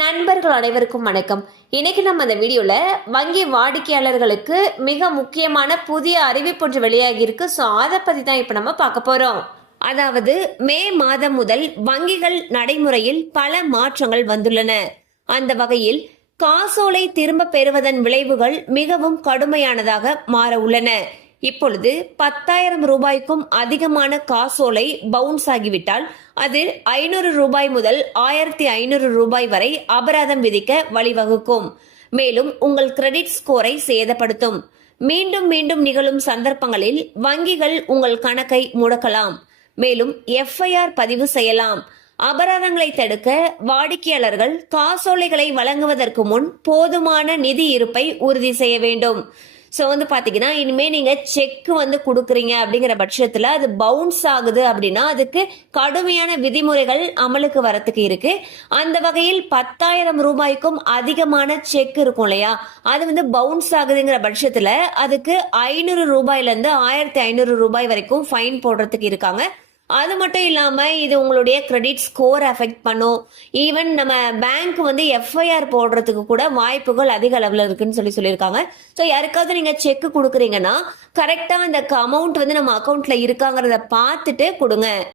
நண்பர்கள் அனைவருக்கும் வணக்கம். இன்னைக்கு நம்ம அந்த வீடியோல வங்கி வாடிக்கையாளர்களுக்கு மிக முக்கியமான புதிய அறிவிப்பு ஒன்று வெளியாகி இருக்கு. ஸோ அதை பத்தி தான் இப்ப நம்ம பார்க்க போறோம். அதாவது மே மாதம் முதல் வங்கிகள் நடைமுறையில் பல மாற்றங்கள் வந்துள்ளன. அந்த வகையில் காசோலை திரும்ப பெறுவதன் விளைவுகள் மிகவும் கடுமையானதாக மாற உள்ளன. இப்பொழுது 10,000 ரூபாய்க்கும் அதிகமான காசோலை பவுன்ஸ் ஆகிவிட்டால் அது 500 ரூபாய் முதல் 1,500 ரூபாய் வரை அபராதம் விதிக்க வழிவகுக்கும். மேலும் உங்கள் கிரெடிட் ஸ்கோரை சேதப்படுத்தும். மீண்டும் மீண்டும் நிகழும் சந்தர்ப்பங்களில் வங்கிகள் உங்கள் கணக்கை முடக்கலாம். மேலும் FIR பதிவு செய்யலாம். அபராதங்களை தடுக்க வாடிக்கையாளர்கள் காசோலைகளை வழங்குவதற்கு முன் போதுமான நிதி இருப்பை உறுதி செய்ய வேண்டும். ஸோ பாத்தீங்கன்னா இனிமே நீங்க செக் கொடுக்குறீங்க அப்படிங்கிற பட்சத்துல அது பவுன்ஸ் ஆகுது அப்படின்னா அதுக்கு கடுமையான விதிமுறைகள் அமலுக்கு வரத்துக்கு இருக்கு. அந்த வகையில் 10,000 ரூபாய்க்கும் அதிகமான செக் இருக்கும் இல்லையா, அது பவுன்ஸ் ஆகுதுங்கிற பட்சத்துல அதுக்கு 500 ரூபாயில இருந்து 1,500 ரூபாய் வரைக்கும் ஃபைன் போடுறதுக்கு இருக்காங்க. அது மட்டும் இல்லாம இது உங்களுடைய கிரெடிட் ஸ்கோர் அஃபெக்ட் பண்ணும். ஈவன் நம்ம பேங்க் FIR போடுறதுக்கு கூட வாய்ப்புகள் அதிக அளவுல இருக்குன்னு சொல்லியிருக்காங்க. ஸோ யாருக்காவது நீங்க செக் கொடுக்குறீங்கன்னா கரெக்டா அந்த அமௌண்ட் நம்ம அக்கௌண்ட்ல இருக்காங்கிறத பார்த்துட்டு கொடுங்க.